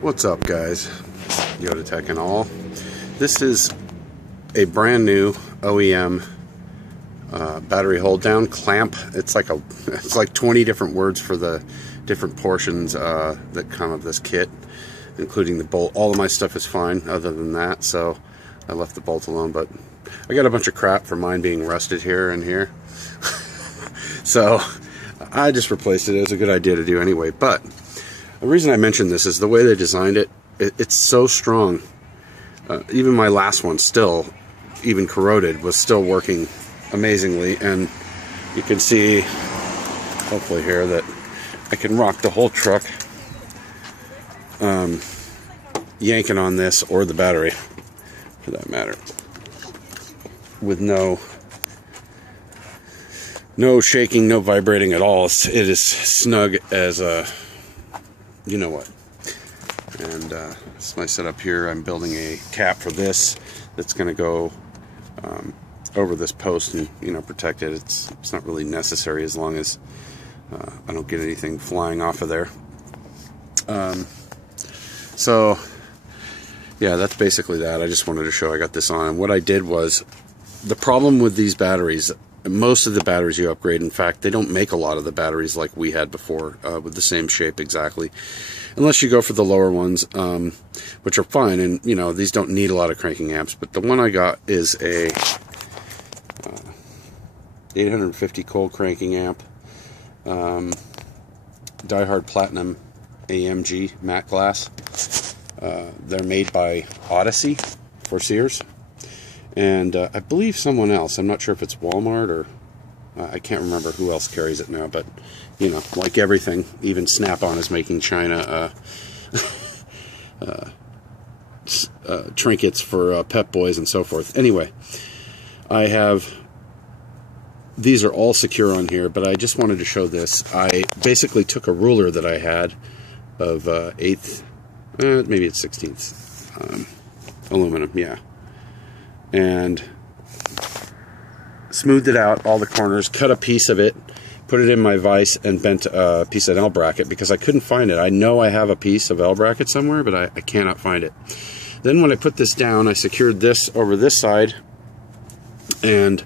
What's up, guys? Yoda Tech and all. This is a brand new OEM battery hold down clamp. It's like 20 different words for the different portions that come of this kit, including the bolt. All of my stuff is fine other than that, so I left the bolt alone, but I got a bunch of crap for mine being rusted here and here. So I just replaced it. It was a good idea to do anyway. But the reason I mentioned this is the way they designed it. It's so strong. Even my last one, still, even corroded, was still working amazingly. And you can see, hopefully here, that I can rock the whole truck yanking on this, or the battery, for that matter, with no shaking, no vibrating at all. It is snug as a you know what. And this is my setup here. I'm building a cap for this that's going to go over this post and protect it. It's not really necessary as long as I don't get anything flying off of there. So yeah, that's basically that. I just wanted to show I got this on. And what I did was, the problem with these batteries, most of the batteries you upgrade, in fact, they don't make a lot of the batteries like we had before with the same shape exactly, unless you go for the lower ones, which are fine. And these don't need a lot of cranking amps. But the one I got is a 850 cold cranking amp, Die-Hard Platinum AMG matte glass. They're made by Odyssey for Sears. And I believe someone else, I'm not sure if it's Walmart or I can't remember who else carries it now, but like everything, even Snap-on is making China trinkets for Pep Boys and so forth. Anyway, these are all secure on here, but I just wanted to show this. I basically took a ruler that I had of 1/8, maybe it's 1/16 aluminum, yeah, and smoothed it out, all the corners, cut a piece of it, put it in my vise, and bent a piece of L bracket because I couldn't find it. I know I have a piece of L bracket somewhere, but I cannot find it. Then when I put this down, I secured this over this side and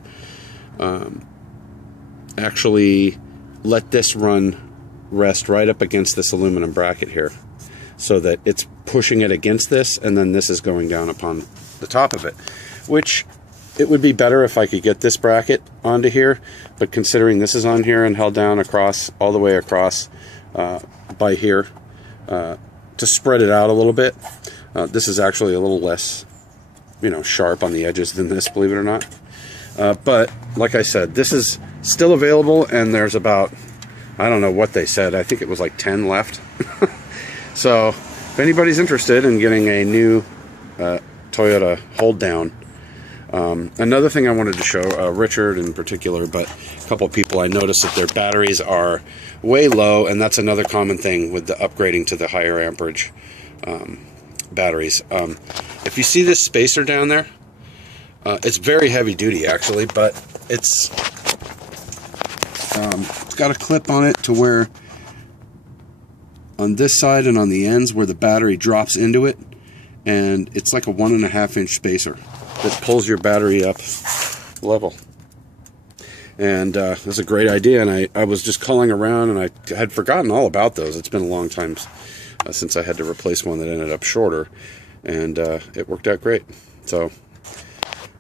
actually let this rest right up against this aluminum bracket here, so that it's pushing it against this, and then this is going down upon the top of it, which it would be better if I could get this bracket onto here, but considering this is on here and held down across, all the way across by here, to spread it out a little bit, this is actually a little less sharp on the edges than this, believe it or not. But like I said, this is still available, and there's about, I don't know what they said, I think it was like 10 left. So if anybody's interested in getting a new Toyota hold down. Another thing I wanted to show, Richard in particular, but a couple of people, I noticed that their batteries are way low, and that's another common thing with the upgrading to the higher amperage batteries. If you see this spacer down there, it's very heavy duty actually, but it's got a clip on it to where on this side and on the ends where the battery drops into it, and it's like a 1.5 inch spacer that pulls your battery up level. And that's a great idea, and I was just calling around, and I had forgotten all about those. It's been a long time since I had to replace one that ended up shorter, and it worked out great. So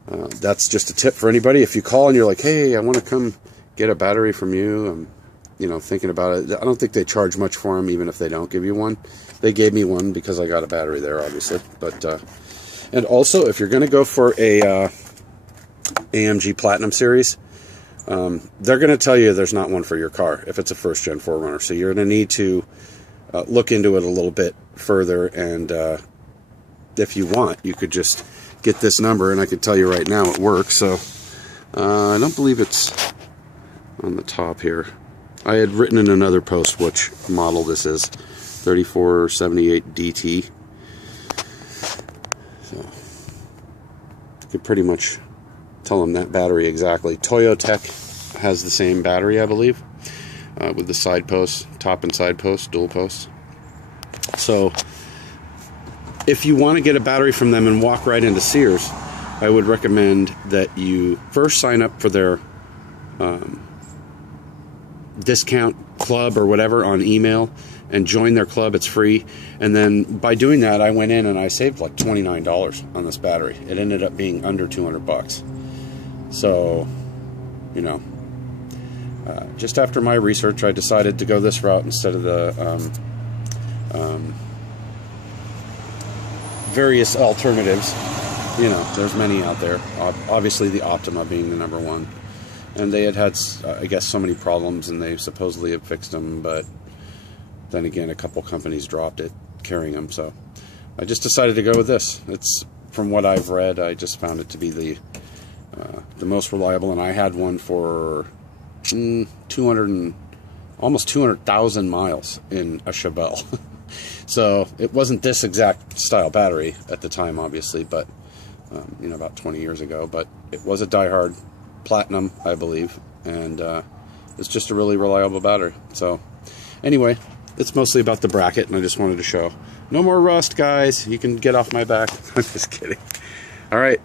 that's just a tip for anybody. If you call and you're like, hey, I want to come get a battery from you, I'm thinking about it. I don't think they charge much for them, even if they don't give you one. They gave me one because I got a battery there, obviously. But and also, if you're going to go for a AMG Platinum Series, they're going to tell you there's not one for your car if it's a first-gen 4Runner. So you're going to need to look into it a little bit further, and if you want, you could just get this number, and I can tell you right now it works. So I don't believe it's on the top here. I had written in another post which model this is, 3478 DT. So you could pretty much tell them that battery exactly. Toyota Tech has the same battery, I believe, with the side posts, top and side posts, dual posts. So if you want to get a battery from them and walk right into Sears, I would recommend that you first sign up for their discount club or whatever on email and join their club. It's free. And then by doing that, I went in and I saved like $29 on this battery. It ended up being under 200 bucks. So, you know, just after my research, I decided to go this route instead of the various alternatives. You know, there's many out there. Obviously, the Optima being the number one. And they had, I guess, so many problems, and they supposedly have fixed them, but then again, a couple companies dropped it, carrying them, so I just decided to go with this. It's, from what I've read, I just found it to be the most reliable, and I had one for almost 200,000 miles in a Chevelle. So it wasn't this exact style battery at the time, obviously, but you know, about 20 years ago, but it was a diehard platinum, I believe, and it's just a really reliable battery. So anyway, it's mostly about the bracket, and I just wanted to show. No more rust, guys. You can get off my back. I'm just kidding. All right.